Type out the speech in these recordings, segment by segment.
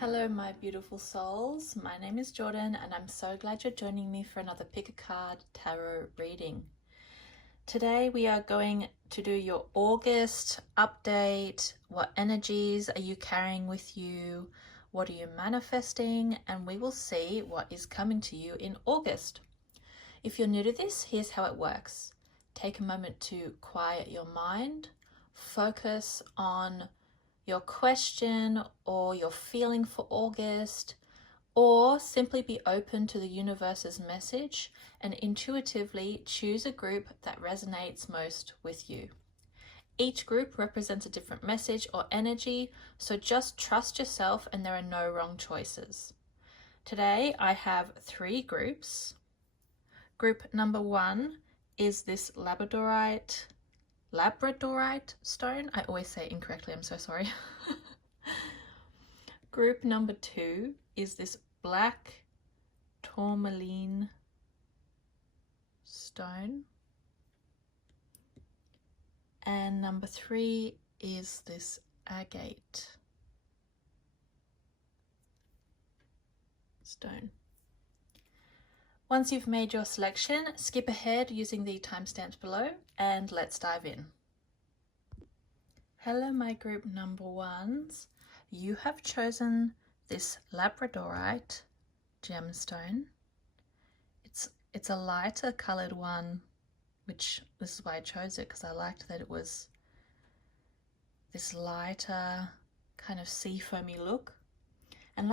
Hello my beautiful souls, my name is Jordan and I'm so glad you're joining me for another Pick a Card Tarot reading. Today we are going to do your August update. What energies are you carrying with you? What are you manifesting? And we will see what is coming to you in August. If you're new to this, here's how it works. Take a moment to quiet your mind, focus on your question or your feeling for August, or simply be open to the universe's message and intuitively choose a group that resonates most with you. Each group represents a different message or energy, so just trust yourself and there are no wrong choices. Today I have 3 groups. Group number 1 is this Labradorite stone. I always say it incorrectly, I'm so sorry. Group number 2 is this black tourmaline stone. And number 3 is this agate stone. Once you've made your selection, skip ahead using the timestamps below and let's dive in. Hello my group number 1s. You have chosen this Labradorite gemstone. It's a lighter coloured one, which this is why I chose it, because I liked that it was this lighter kind of seafoamy look. And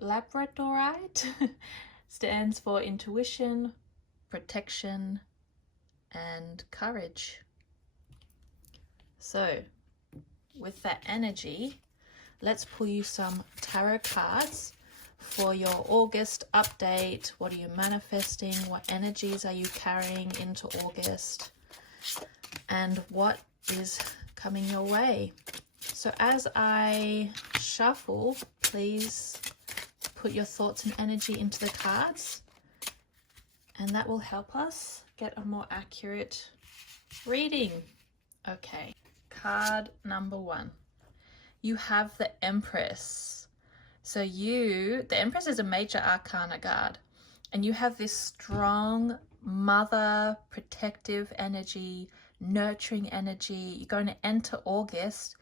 Labradorite stands for intuition, protection, and courage. So, with that energy, let's pull you some tarot cards for your August update. What are you manifesting? What energies are you carrying into August? And what is coming your way? So as I shuffle, please put your thoughts and energy into the cards, and that will help us get a more accurate reading. Okay, card number 1. You have the Empress. So the Empress is a major arcana card, and you have this strong mother, protective energy, nurturing energy. You're going to enter August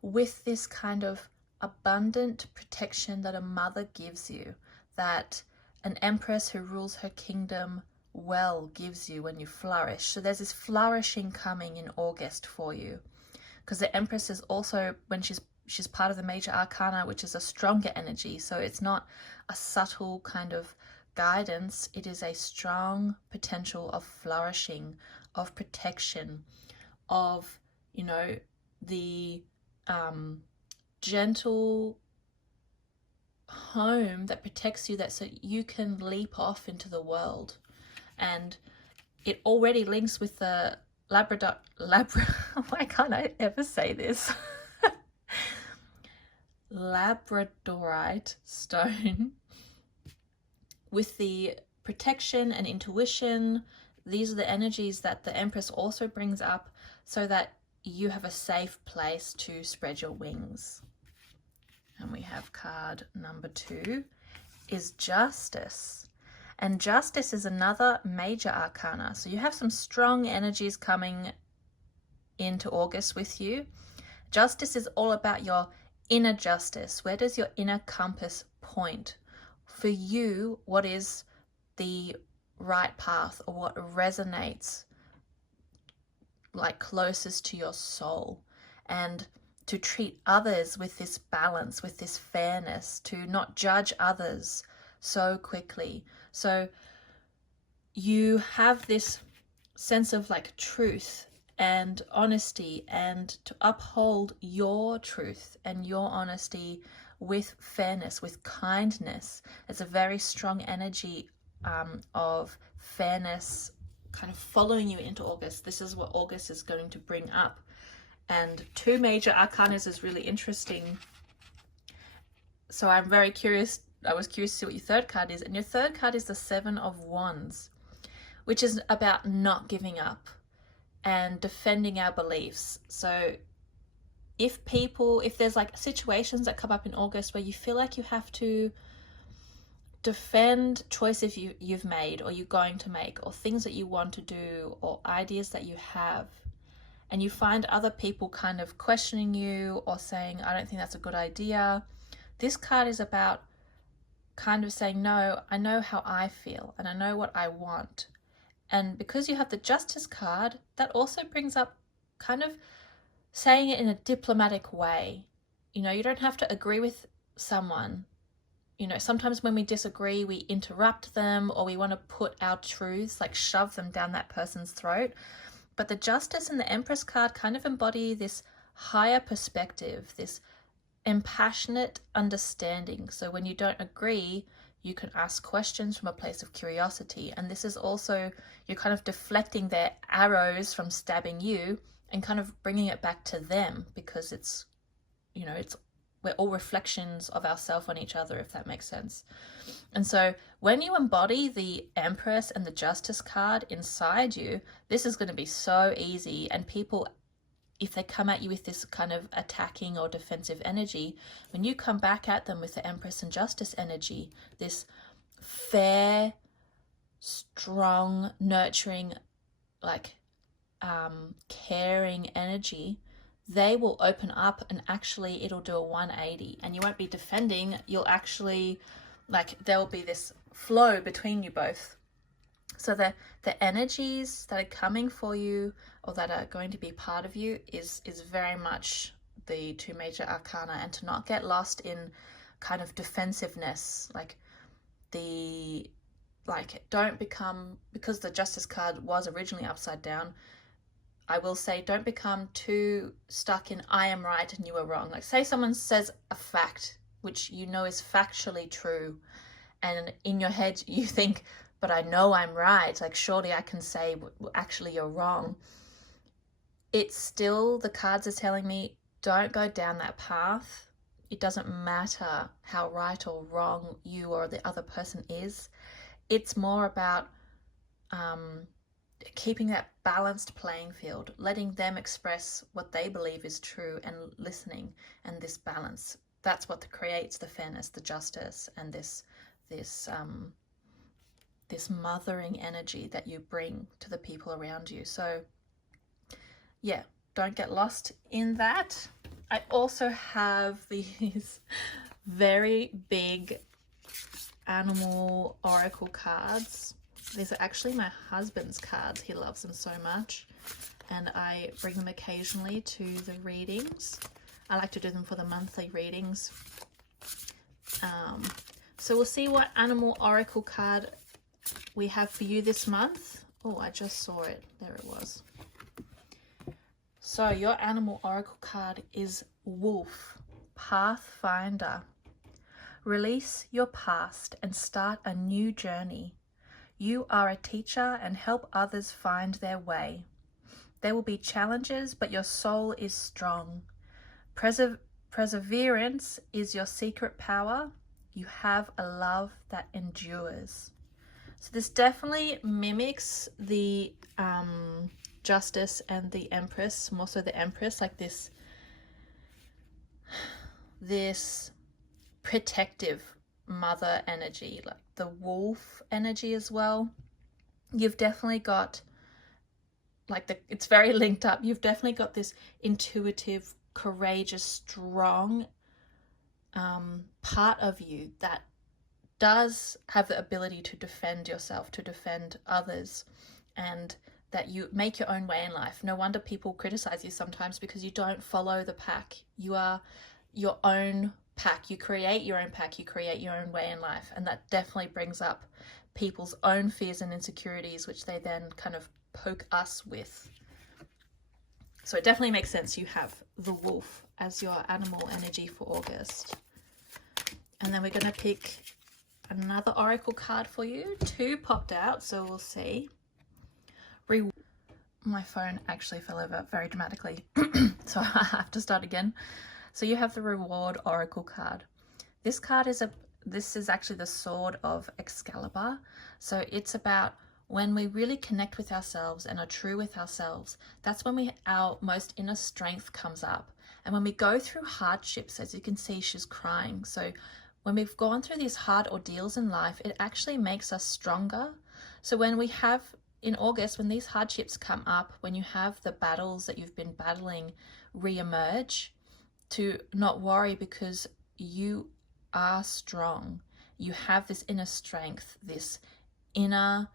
with this kind of abundant protection that a mother gives you, that an empress who rules her kingdom well gives you when you flourish. So there's this flourishing coming in August for you, because the Empress is also, when she's part of the major arcana, which is a stronger energy. So it's not a subtle kind of guidance, it is a strong potential of flourishing, of protection, of, you know, the gentle home that protects you, that so you can leap off into the world. And it already links with the why can't I ever say this? Labradorite stone with the protection and intuition. These are the energies that the Empress also brings up, so that you have a safe place to spread your wings. And we have card number 2 is Justice. And Justice is another major arcana. So you have some strong energies coming into August with you. Justice is all about your inner justice. Where does your inner compass point? For you, what is the right path, or what resonates like closest to your soul? And to treat others with this balance, with this fairness, to not judge others so quickly. So you have this sense of like truth and honesty, and to uphold your truth and your honesty with fairness, with kindness. It's a very strong energy of fairness kind of following you into August. This is what August is going to bring up. And 2 major arcanas is really interesting. So I'm very curious. I was curious to see what your 3rd card is. And your 3rd card is the 7 of Wands, which is about not giving up and defending our beliefs. So if there's like situations that come up in August where you feel like you have to defend choices you've made or you're going to make, or things that you want to do, or ideas that you have, and you find other people kind of questioning you or saying, I don't think that's a good idea, this card is about kind of saying, no, I know how I feel and I know what I want. And because you have the Justice card, that also brings up kind of saying it in a diplomatic way. You know, you don't have to agree with someone. You know, sometimes when we disagree, we interrupt them, or we want to put our truths, like shove them down that person's throat. But the Justice and the Empress card kind of embody this higher perspective, this impassionate understanding. So when you don't agree, you can ask questions from a place of curiosity. And this is also, you're kind of deflecting their arrows from stabbing you and kind of bringing it back to them, because it's, you know, we're all reflections of ourselves on each other, if that makes sense. And so when you embody the Empress and the Justice card inside you, this is going to be so easy. And people, if they come at you with this kind of attacking or defensive energy, when you come back at them with the Empress and Justice energy, this fair, strong, nurturing, like caring energy, they will open up and actually it'll do a 180, and you won't be defending. You'll actually, like, there'll be this flow between you both. So the energies that are coming for you, or that are going to be part of you, is very much the two major arcana. And to not get lost in kind of defensiveness, don't become, because the Justice card was originally upside down, I will say, don't become too stuck in I am right and you are wrong. Like, say someone says a fact which you know is factually true, and in your head you think, but I know I'm right, like surely I can say, well, actually you're wrong. It's still, the cards are telling me, don't go down that path. It doesn't matter how right or wrong you or the other person is. It's more about keeping that balanced playing field, letting them express what they believe is true, and listening. And this balance, that's what creates the fairness, the justice, and this mothering energy that you bring to the people around you. So yeah, don't get lost in that. I also have these very big animal oracle cards. These are actually my husband's cards. He loves them so much, and I bring them occasionally to the readings. I like to do them for the monthly readings. So we'll see what animal oracle card we have for you this month. Oh, I just saw it. There it was. So your animal oracle card is Wolf, Pathfinder. Release your past and start a new journey. You are a teacher and help others find their way. There will be challenges, but your soul is strong. Perseverance is your secret power. You have a love that endures. So this definitely mimics the Justice and the Empress, more so the Empress, like this protective mother energy, like the wolf energy as well. You've definitely got, like, it's very linked up. You've definitely got this intuitive, courageous, strong part of you that does have the ability to defend yourself, to defend others, and that you make your own way in life. No wonder people criticize you sometimes, because you don't follow the pack. You are your own pack. You create your own pack. You create your own way in life. And that definitely brings up people's own fears and insecurities, which they then kind of poke us with. So it definitely makes sense you have the wolf as your animal energy for August. And then we're going to pick another oracle card for you. Two popped out, so we'll see. My phone actually fell over very dramatically, so I have to start again. So you have the Reward Oracle card. This is actually the Sword of Excalibur. So it's about when we really connect with ourselves and are true with ourselves, that's when our most inner strength comes up. And when we go through hardships, as you can see, she's crying. So when we've gone through these hard ordeals in life, it actually makes us stronger. So when we have, in August, when these hardships come up, when you have the battles that you've been battling re-emerge, to not worry, because you are strong. You have this inner strength, this inner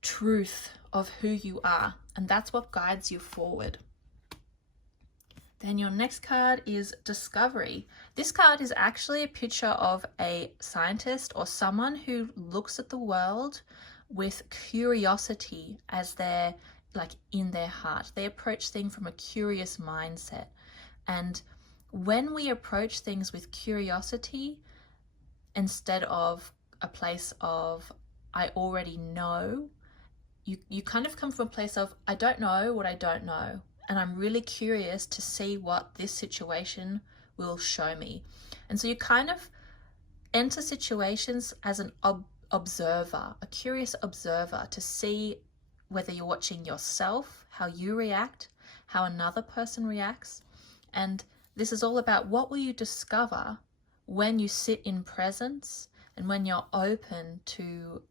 truth of who you are, and that's what guides you forward. Then your next card is Discovery. This card is actually a picture of a scientist or someone who looks at the world with curiosity as their, like, in their heart. They approach things from a curious mindset. And when we approach things with curiosity instead of a place of I already know, you kind of come from a place of I don't know what I don't know, and I'm really curious to see what this situation will show me. And so you kind of enter situations as an observer, a curious observer, to see whether you're watching yourself, how you react, how another person reacts. And this is all about what will you discover when you sit in presence and when you're open to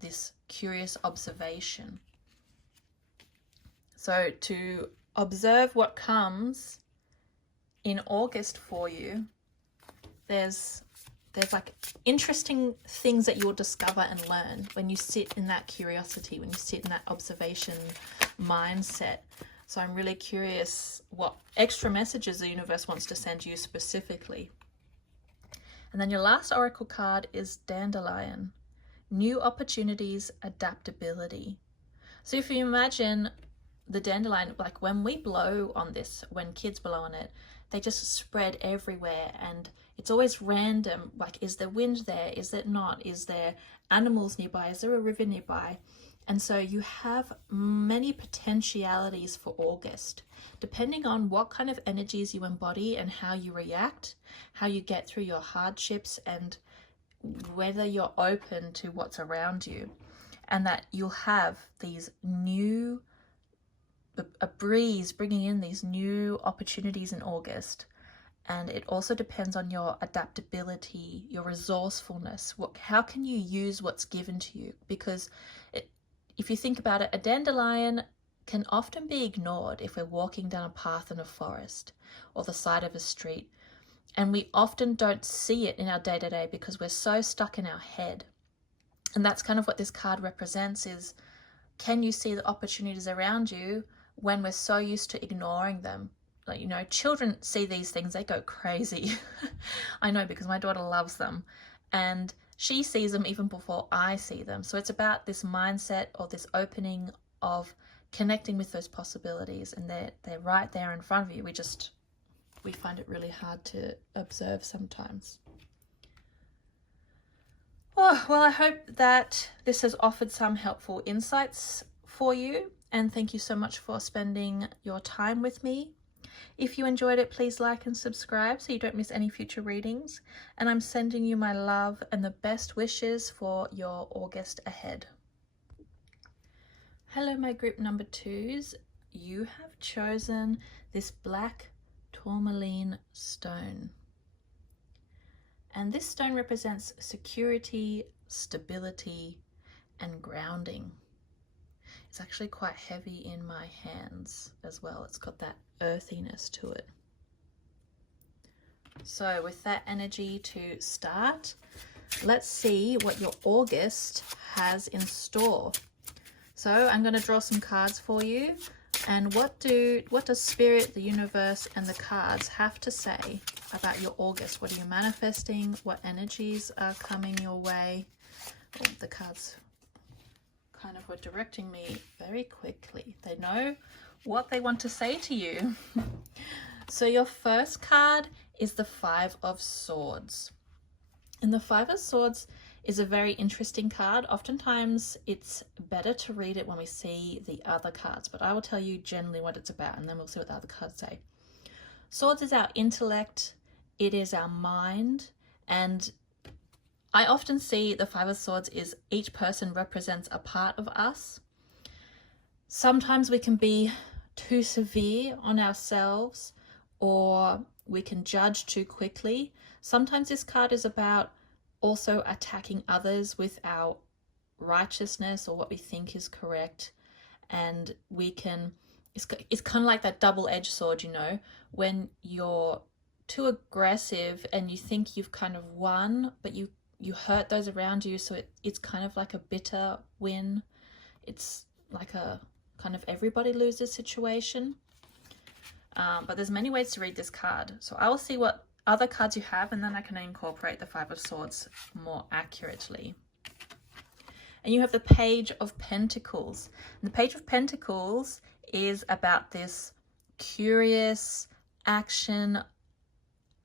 this curious observation. So to observe what comes in August for you, there's like interesting things that you'll discover and learn when you sit in that curiosity, when you sit in that observation mindset. So I'm really curious what extra messages the universe wants to send you specifically. And then your last oracle card is Dandelion. New opportunities, adaptability. So if you imagine the dandelion, like when we blow on this, when kids blow on it, they just spread everywhere, and it's always random. Like, is there wind there? Is there not? Is there animals nearby? Is there a river nearby? And so you have many potentialities for August, depending on what kind of energies you embody and how you react, how you get through your hardships, and whether you're open to what's around you. And that you'll have these new, a breeze bringing in these new opportunities in August. And it also depends on your adaptability, your resourcefulness. How can you use what's given to you? Because if you think about it, a dandelion can often be ignored if we're walking down a path in a forest or the side of a street. And we often don't see it in our day-to-day because we're so stuck in our head. And that's kind of what this card represents, is can you see the opportunities around you when we're so used to ignoring them? Like, you know, children see these things, they go crazy. I know, because my daughter loves them. And she sees them even before I see them. So it's about this mindset or this opening of connecting with those possibilities, and they're right there in front of you. We find it really hard to observe sometimes. Oh, well, I hope that this has offered some helpful insights for you, and thank you so much for spending your time with me. If you enjoyed it, please like and subscribe so you don't miss any future readings. And I'm sending you my love and the best wishes for your August ahead. Hello, my group number 2s. You have chosen this black tourmaline stone. And this stone represents security, stability, and grounding. It's actually quite heavy in my hands as well. It's got that earthiness to it. So with that energy to start, let's see what your August has in store. So I'm going to draw some cards for you. And what does Spirit, the universe, and the cards have to say about your August? What are you manifesting? What energies are coming your way? Oh, the cards kind of were directing me very quickly. They know what they want to say to you. So your first card is the 5 of Swords. And the 5 of Swords is a very interesting card. Oftentimes it's better to read it when we see the other cards, but I will tell you generally what it's about, and then we'll see what the other cards say. Swords is our intellect, it is our mind, and I often see the Five of Swords is each person represents a part of us. Sometimes we can be too severe on ourselves, or we can judge too quickly. Sometimes this card is about also attacking others with our righteousness or what we think is correct. And we can, it's kind of like that double-edged sword, you know, when you're too aggressive and you think you've kind of won, but you hurt those around you, so it's kind of like a bitter win. It's like a kind of everybody loses situation. But there's many ways to read this card. So I will see what other cards you have, and then I can incorporate the Five of Swords more accurately. And you have the Page of Pentacles. And the Page of Pentacles is about this curious action,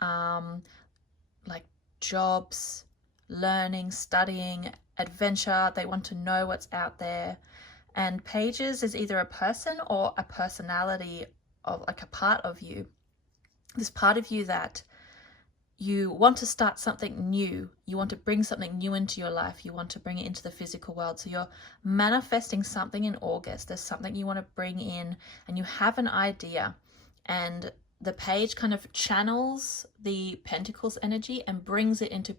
like jobs, learning, studying, adventure. They want to know what's out there. And Pages is either a person or a personality of like a part of you. This part of you that you want to start something new. You want to bring something new into your life. You want to bring it into the physical world. So you're manifesting something in August. There's something you want to bring in, and you have an idea. And the page kind of channels the Pentacles energy and brings it into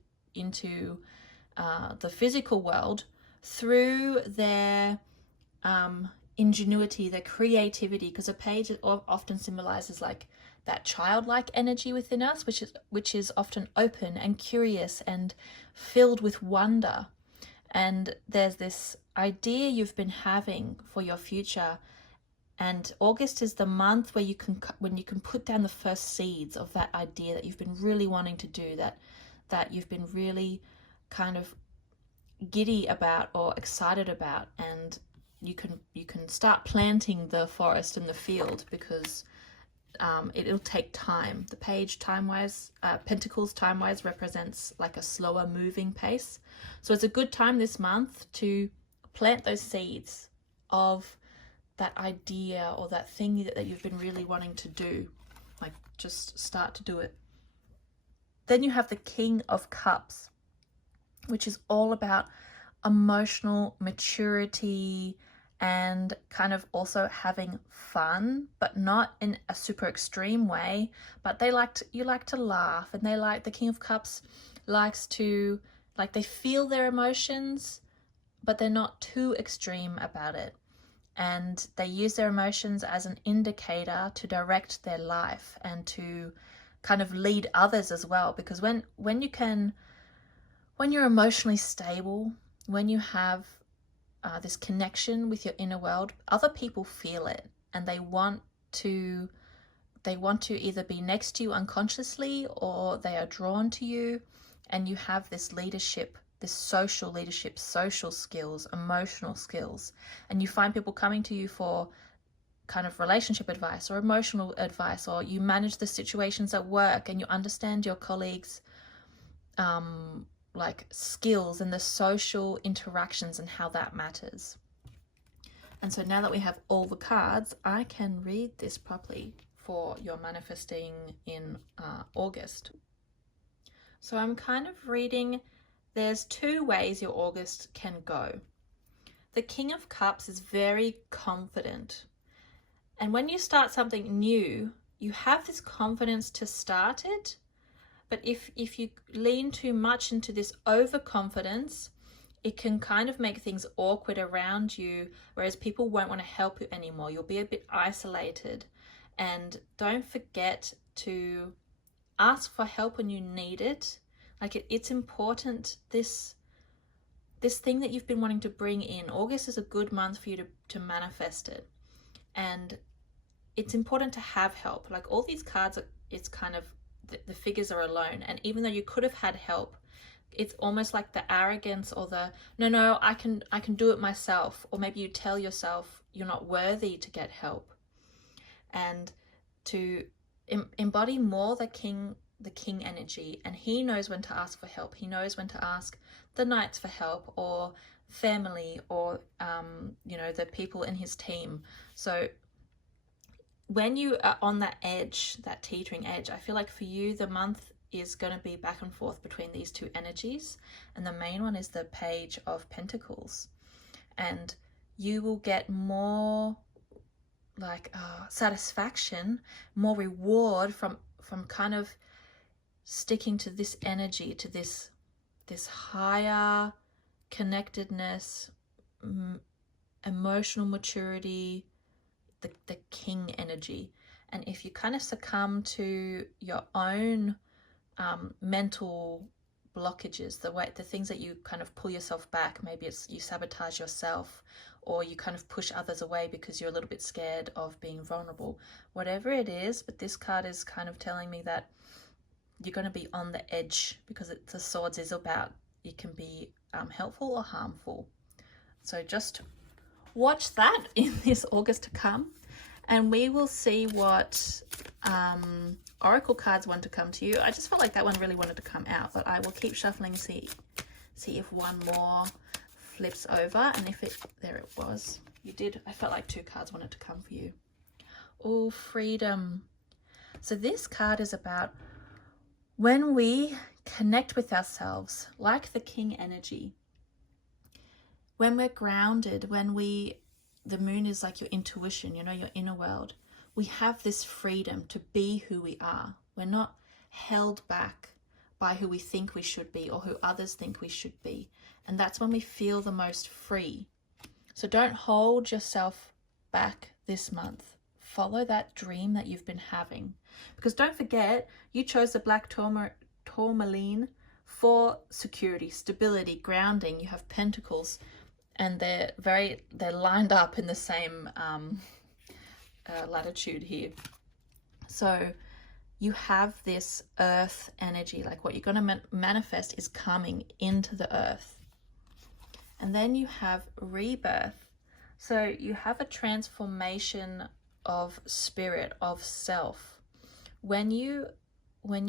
the physical world through their ingenuity, their creativity, because a page often symbolizes like that childlike energy within us, which is often open and curious and filled with wonder. And there's this idea you've been having for your future, and August is the month where you can put down the first seeds of that idea that you've been really wanting to do, that you've been really kind of giddy about or excited about, and you can start planting the forest and the field, because it'll take time. The page time-wise, Pentacles time-wise represents like a slower moving pace. So it's a good time this month to plant those seeds of that idea or that thing that you've been really wanting to do. Like, just start to do it. Then you have the King of Cups, which is all about emotional maturity and kind of also having fun, but not in a super extreme way. But you like to laugh, and the King of Cups likes to, like, they feel their emotions, but they're not too extreme about it. And they use their emotions as an indicator to direct their life and to kind of lead others as well. Because when you're emotionally stable, when you have this connection with your inner world, other people feel it, and they want to either be next to you unconsciously, or they are drawn to you, and you have this leadership, this social leadership, social skills, emotional skills, and you find people coming to you for kind of relationship advice or emotional advice, or you manage the situations at work and you understand your colleagues' like skills and the social interactions and how that matters. And so now that we have all the cards, I can read this properly for your manifesting in August. So I'm kind of reading, there's two ways your August can go. The King of Cups is very confident. And when you start something new, you have this confidence to start it. But if you lean too much into this overconfidence, it can kind of make things awkward around you, whereas people won't want to help you anymore. You'll be a bit isolated. And don't forget to ask for help when you need it. Like, it's important, this thing that you've been wanting to bring in. August is a good month for you to manifest it. And it's important to have help. Like, all these cards, it's kind of, the figures are alone, and even though you could have had help, it's almost like the arrogance or the no, I can do it myself, or maybe you tell yourself you're not worthy to get help. And to embody more the king energy, and he knows when to ask for help. He knows when to ask the knights for help, or family, or the people in his team. So when you are on that edge, that teetering edge, I feel like for you the month is going to be back and forth between these two energies, and the main one is the Page of Pentacles. And you will get more like satisfaction, more reward from kind of sticking to this energy, to this higher connectedness, emotional maturity, the king energy. And if you kind of succumb to your own mental blockages, the things that you kind of pull yourself back, maybe it's you sabotage yourself, or you kind of push others away because you're a little bit scared of being vulnerable, whatever it is. But this card is kind of telling me that you're going to be on the edge, because the Swords is about, it can be helpful or harmful. So just watch that in this August to come, and we will see what oracle cards want to come to you. I just felt like that one really wanted to come out, but I will keep shuffling and see if one more flips over. And if it, there it was, you did, I felt like 2 cards wanted to come for you. Oh, freedom. So this card is about when we connect with ourselves, like the king energy, when we're grounded, when the moon is like your intuition, you know, your inner world. We have this freedom to be who we are. We're not held back by who we think we should be or who others think we should be. And that's when we feel the most free. So don't hold yourself back this month. Follow that dream that you've been having. Because don't forget, you chose the black tourmaline for security, stability, grounding. You have pentacles, and they're lined up in the same latitude here. So you have this earth energy, like what you're going to manifest is coming into the earth. And then you have rebirth. So you have a transformation of spirit, of self. When you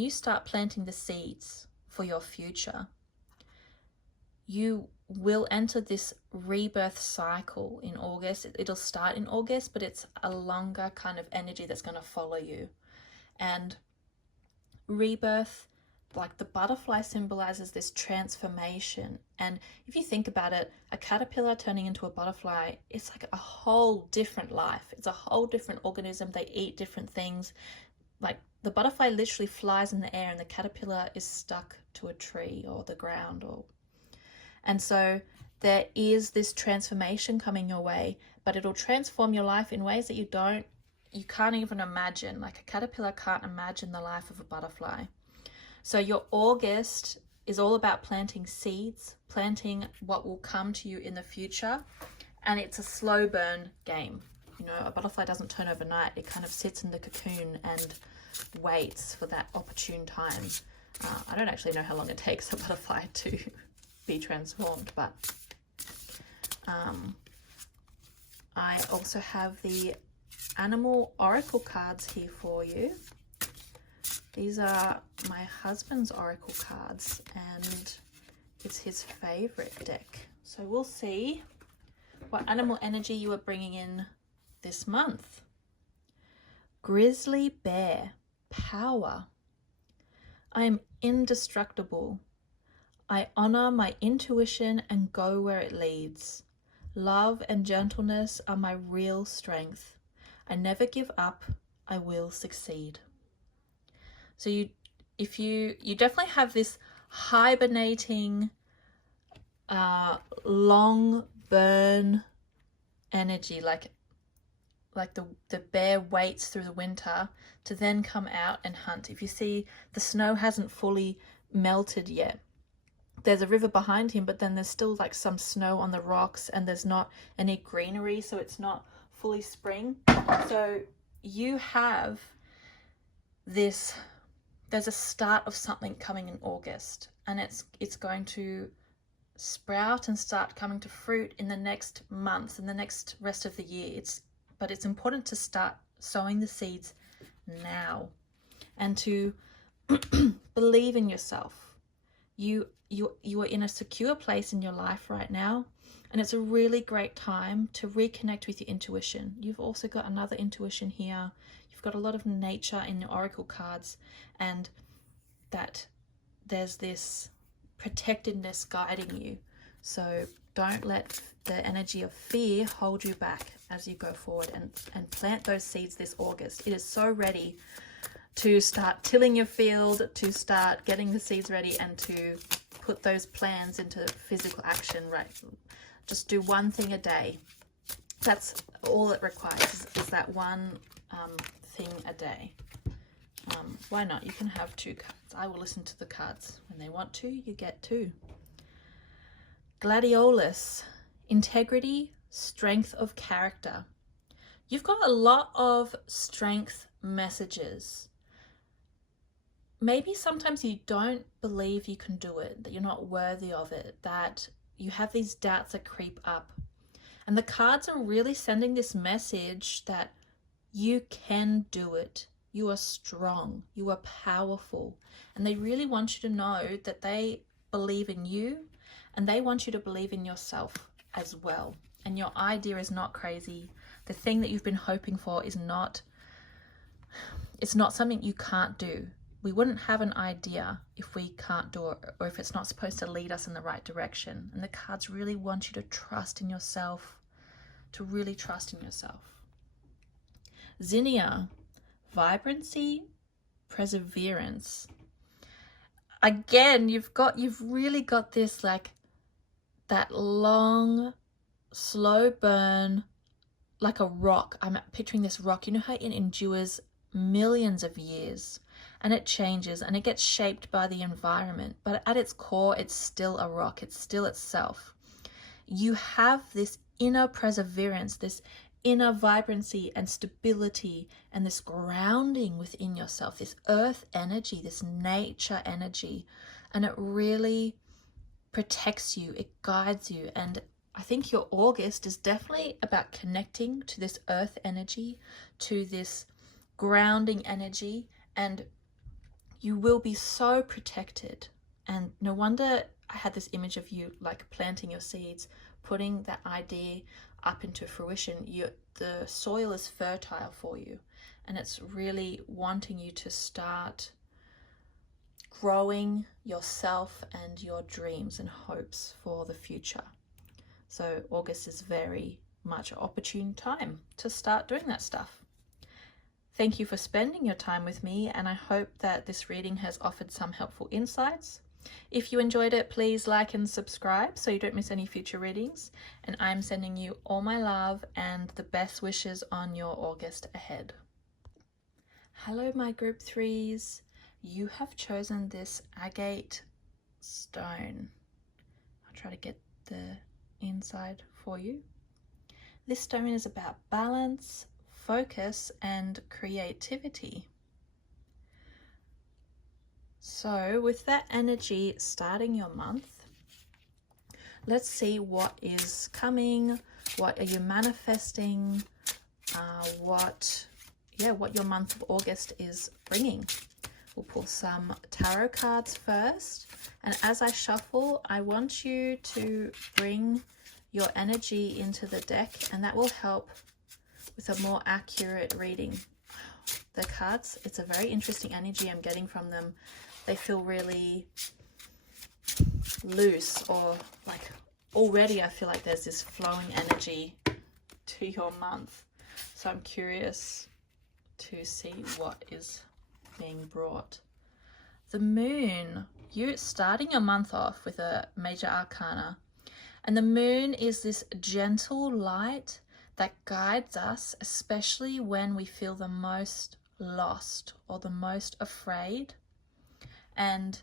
start planting the seeds for your future, you will enter this rebirth cycle in August. It'll start in August, but it's a longer kind of energy that's going to follow you. And rebirth, like the butterfly, symbolizes this transformation. And if you think about it, a caterpillar turning into a butterfly, it's like a whole different life. It's a whole different organism. They eat different things. Like the butterfly literally flies in the air, and the caterpillar is stuck to a tree or the ground. And so there is this transformation coming your way, but it'll transform your life in ways that you can't even imagine. Like a caterpillar can't imagine the life of a butterfly. So your August is all about planting seeds, planting what will come to you in the future. And it's a slow burn game. You know, a butterfly doesn't turn overnight. It kind of sits in the cocoon and waits for that opportune time. I don't actually know how long it takes a butterfly to be transformed, but I also have the animal oracle cards here for you. These are my husband's oracle cards, and it's his favorite deck. So we'll see what animal energy you are bringing in this month. Grizzly bear, power. I am indestructible. I honor my intuition and go where it leads. Love and gentleness are my real strength. I never give up. I will succeed. So you definitely have this hibernating, long burn energy, like the bear waits through the winter to then come out and hunt. If you see, the snow hasn't fully melted yet. There's a river behind him, but then there's still like some snow on the rocks, and there's not any greenery, so it's not fully spring. So you have this, there's a start of something coming in August, and it's going to sprout and start coming to fruit in the next months, in the next rest of the year. But it's important to start sowing the seeds now, and to believe in yourself. You are in a secure place in your life right now, and it's a really great time to reconnect with your intuition. You've also got another intuition here. You've got a lot of nature in your oracle cards, and that there's this protectedness guiding you. So don't let the energy of fear hold you back as you go forward, and plant those seeds this August. It is so ready to start tilling your field, to start getting the seeds ready, and to put those plans into physical action, right? Just do one thing a day. That's all it requires, is that one thing a day. Why not? You can have 2 cards. I will listen to the cards. When they want to, you get 2. Gladiolus, integrity, strength of character. You've got a lot of strength messages. Maybe sometimes you don't believe you can do it, that you're not worthy of it, that you have these doubts that creep up. And the cards are really sending this message that you can do it. You are strong. You are powerful. And they really want you to know that they believe in you, and they want you to believe in yourself as well. And your idea is not crazy. The thing that you've been hoping for is not, it's not something you can't do. We wouldn't have an idea if we can't do it, or if it's not supposed to lead us in the right direction. And the cards really want you to trust in yourself, to really trust in yourself. Zinnia, vibrancy, perseverance. Again, you've really got this, like, that long, slow burn, like a rock. I'm picturing this rock. You know how it endures millions of years, and it changes and it gets shaped by the environment, but at its core, it's still a rock. It's still itself. You have this inner perseverance, this inner vibrancy and stability, and this grounding within yourself, this earth energy, this nature energy, and it really protects you, it guides you. And I think your August is definitely about connecting to this earth energy, to this grounding energy, and you will be so protected. And no wonder I had this image of you like planting your seeds, putting that idea up into fruition. The soil is fertile for you, and it's really wanting you to start growing yourself and your dreams and hopes for the future. So August is very much an opportune time to start doing that stuff. Thank you for spending your time with me, and I hope that this reading has offered some helpful insights. If you enjoyed it, please like and subscribe so you don't miss any future readings. And I'm sending you all my love and the best wishes on your August ahead. Hello, my group 3s. You have chosen this agate stone. I'll try to get the inside for you. This stone is about balance, focus, and creativity. So with that energy starting your month, let's see what is coming, what are you manifesting, what your month of August is bringing. We'll pull some tarot cards first, and as I shuffle, I want you to bring your energy into the deck, and that will help with a more accurate reading. The cards, it's a very interesting energy I'm getting from them. They feel really loose, or like already I feel like there's this flowing energy to your month. So I'm curious to see what is being brought. The moon, you're starting your month off with a major arcana, and the moon is this gentle light that guides us, especially when we feel the most lost or the most afraid. And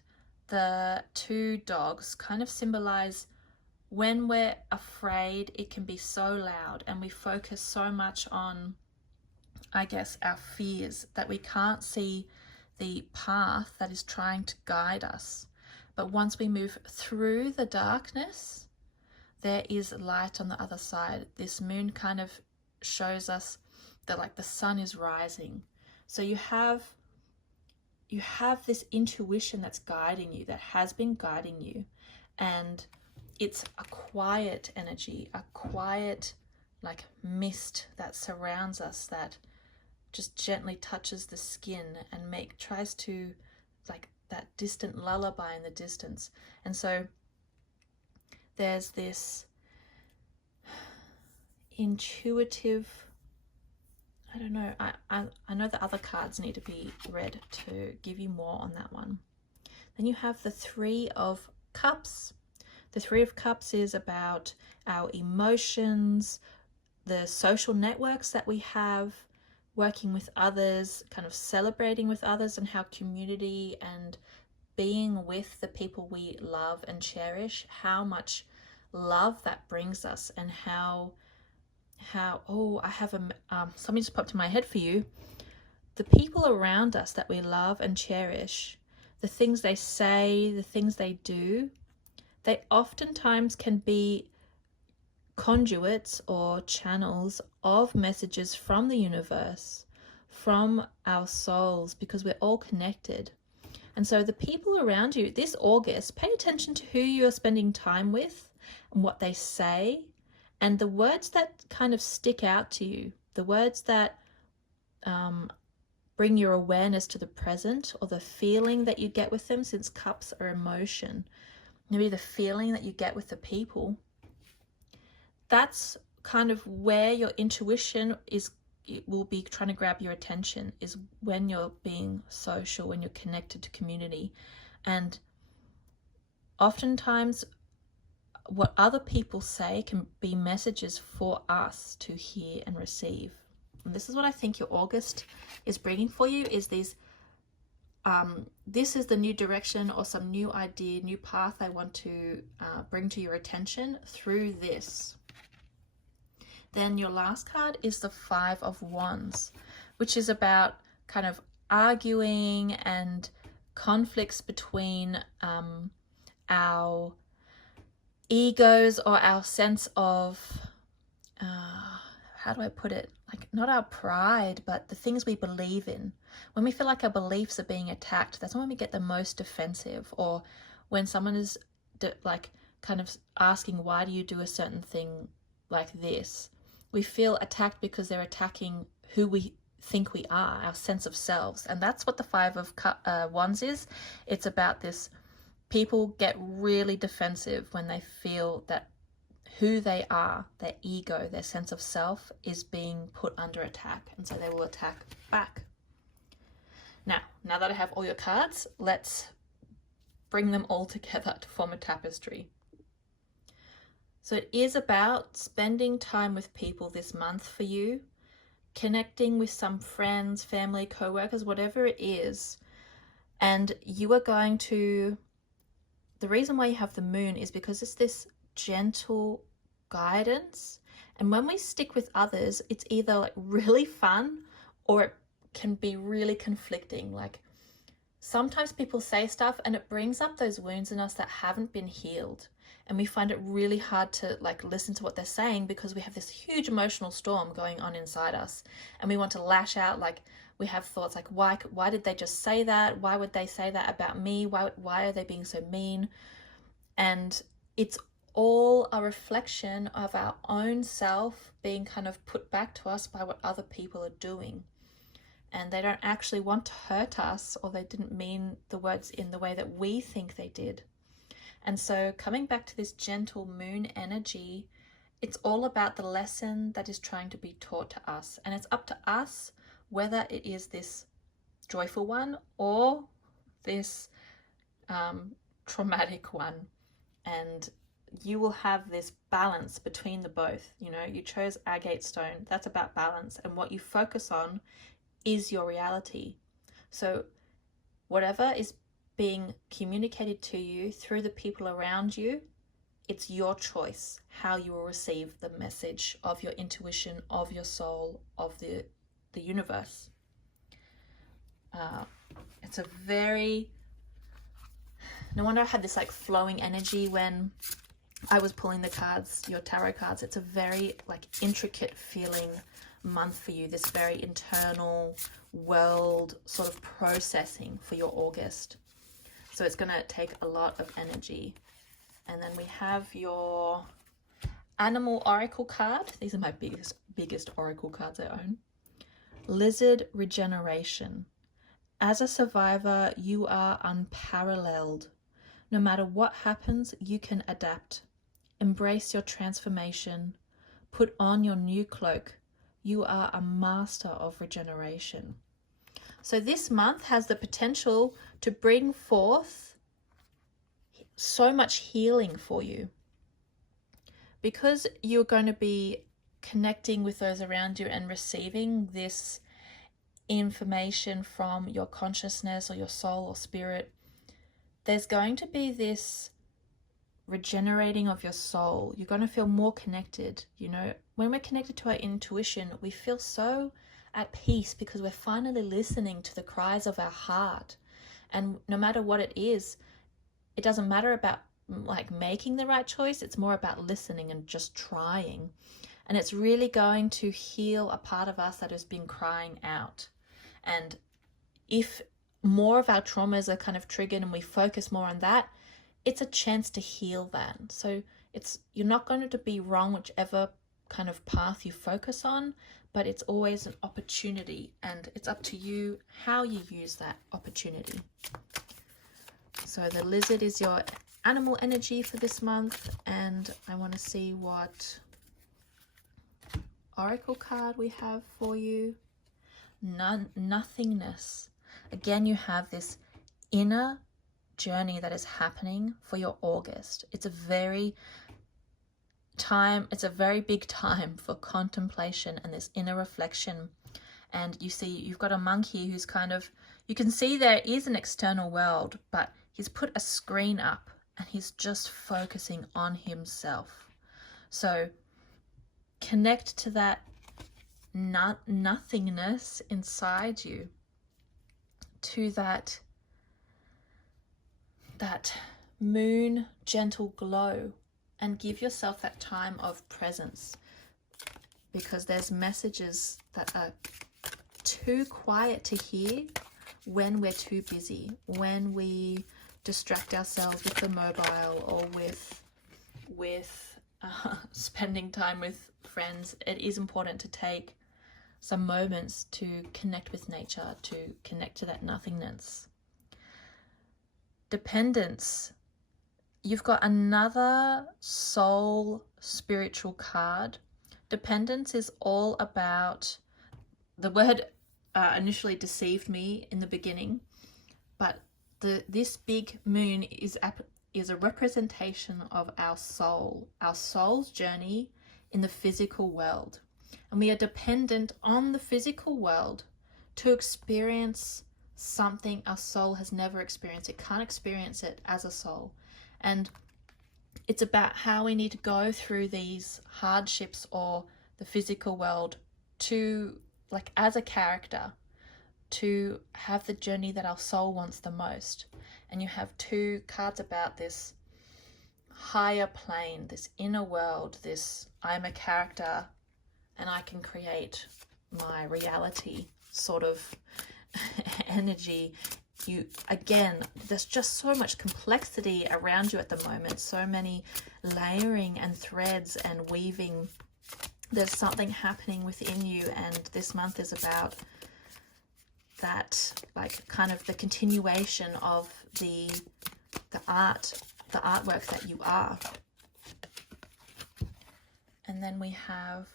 the 2 dogs kind of symbolize when we're afraid, it can be so loud, and we focus so much on, I guess, our fears, that we can't see the path that is trying to guide us. But once we move through the darkness, there is light on the other side. This moon kind of shows us that, like, the sun is rising. So you have this intuition that's guiding you, that has been guiding you, and it's a quiet energy, a quiet like mist that surrounds us, that just gently touches the skin and tries to, like, that distant lullaby in the distance. And so there's this intuitive, I don't know, I know the other cards need to be read to give you more on that one. Then you have the Three of Cups. The Three of Cups is about our emotions, the social networks that we have, working with others, kind of celebrating with others, and how community and being with the people we love and cherish, how much love that brings us, and how oh, I have something just popped in my head for you. The people around us that we love and cherish, the things they say, the things they do, they oftentimes can be conduits or channels of messages from the universe, from our souls, because we're all connected. And so the people around you this August, pay attention to who you're spending time with and what they say, and the words that kind of stick out to you, the words that bring your awareness to the present, or the feeling that you get with them, since cups are emotion. Maybe the feeling that you get with the people. That's kind of where your intuition will be trying to grab your attention, is when you're being social, when you're connected to community. And oftentimes what other people say can be messages for us to hear and receive. And this is what I think your August is bringing for you, is these this is the new direction or some new idea, new path I want to bring to your attention through this. Then your last card is the Five of Wands, which is about kind of arguing and conflicts between our egos, or our sense of, how do I put it? Like, not our pride, but the things we believe in. When we feel like our beliefs are being attacked, that's when we get the most defensive. Or when someone is like kind of asking, why do you do a certain thing like this? We feel attacked because they're attacking who we think we are, our sense of selves. And that's what the Five of Wands is. It's about this. People get really defensive when they feel that who they are, their ego, their sense of self, is being put under attack. And so they will attack back. Now that I have all your cards, let's bring them all together to form a tapestry. So it is about spending time with people this month for you, connecting with some friends, family, co-workers, whatever it is. And you are going to, the reason why you have the moon is because it's this gentle guidance. And when we stick with others, it's either like really fun, or it can be really conflicting. Like, sometimes people say stuff and it brings up those wounds in us that haven't been healed. And we find it really hard to like listen to what they're saying, because we have this huge emotional storm going on inside us. And we want to lash out. Like, we have thoughts like, why did they just say that? Why would they say that about me? Why are they being so mean? And it's all a reflection of our own self being kind of put back to us by what other people are doing. And they don't actually want to hurt us, or they didn't mean the words in the way that we think they did. And so coming back to this gentle moon energy, it's all about the lesson that is trying to be taught to us. And it's up to us whether it is this joyful one or this traumatic one. And you will have this balance between the both. You know, you chose agate stone. That's about balance. And what you focus on is your reality. So whatever is being communicated to you through the people around you, it's your choice how you will receive the message of your intuition, of your soul, of the universe. It's a very, no wonder I had this like flowing energy when I was pulling the cards, your tarot cards. It's a very like intricate feeling month for you, this very internal world sort of processing for your August. So it's going to take a lot of energy. And then we have your animal oracle card. These are my biggest oracle cards I own. Lizard regeneration. As a survivor, you are unparalleled. No matter what happens, you can adapt. Embrace your transformation. Put on your new cloak. You are a master of regeneration. So this month has the potential to bring forth so much healing for you. Because you're going to be connecting with those around you and receiving this information from your consciousness or your soul or spirit, there's going to be this regenerating of your soul. You're going to feel more connected. You know, when we're connected to our intuition, we feel so at peace because we're finally listening to the cries of our heart. And no matter what it is, it doesn't matter about like making the right choice. It's more about listening and just trying. And it's really going to heal a part of us that has been crying out. And if more of our traumas are kind of triggered and we focus more on that, it's a chance to heal that. So you're not going to be wrong whichever kind of path you focus on, but it's always an opportunity, and it's up to you how you use that opportunity. So the lizard is your animal energy for this month, and I want to see what oracle card we have for you. Nothingness. Again, you have this inner journey that is happening for your August. It's a very big time for contemplation and this inner reflection. And you see, you've got a monk here who's kind of, you can see there is an external world, but he's put a screen up and he's just focusing on himself. So connect to that nothingness inside you, to that moon gentle glow, and give yourself that time of presence, because there's messages that are too quiet to hear when we're too busy, when we distract ourselves with the mobile or with spending time with friends. It is important to take some moments to connect with nature, to connect to that nothingness. Dependence. You've got another soul spiritual card. Dependence is all about, the word initially deceived me in the beginning, but this big moon is a representation of our soul's journey in the physical world. And we are dependent on the physical world to experience something our soul has never experienced. It can't experience it as a soul. And it's about how we need to go through these hardships or the physical world to, like, as a character, to have the journey that our soul wants the most. And you have two cards about this higher plane, this inner world, this I'm a character and I can create my reality sort of energy. Again, there's just so much complexity around you at the moment, so many layering and threads and weaving. There's something happening within you, and this month is about that, like, kind of the continuation of the artwork that you are. And then we have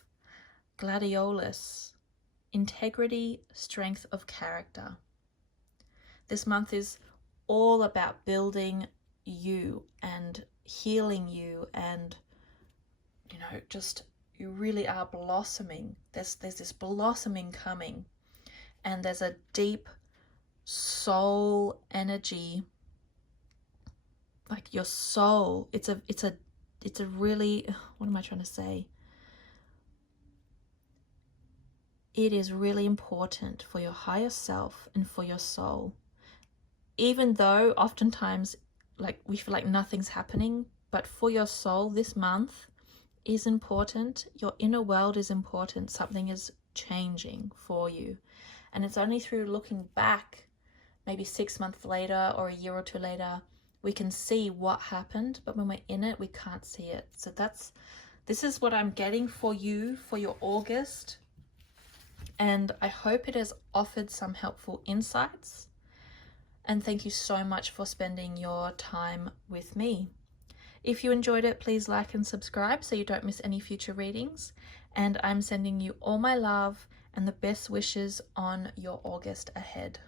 Gladiolus, integrity, strength of character. This month is all about building you and healing you, and just you really are blossoming. There's this blossoming coming, and there's a deep soul energy, like your soul. It's a really, what am I trying to say? It is really important for your higher self and for your soul. Even though oftentimes, like, we feel like nothing's happening, but for your soul, this month is important. Your inner world is important. Something is changing for you. And it's only through looking back, maybe 6 months later or a year or two later, we can see what happened. But when we're in it, we can't see it. So this is what I'm getting for you for your August. And I hope it has offered some helpful insights. And thank you so much for spending your time with me. If you enjoyed it, please like and subscribe so you don't miss any future readings. And I'm sending you all my love and the best wishes on your August ahead.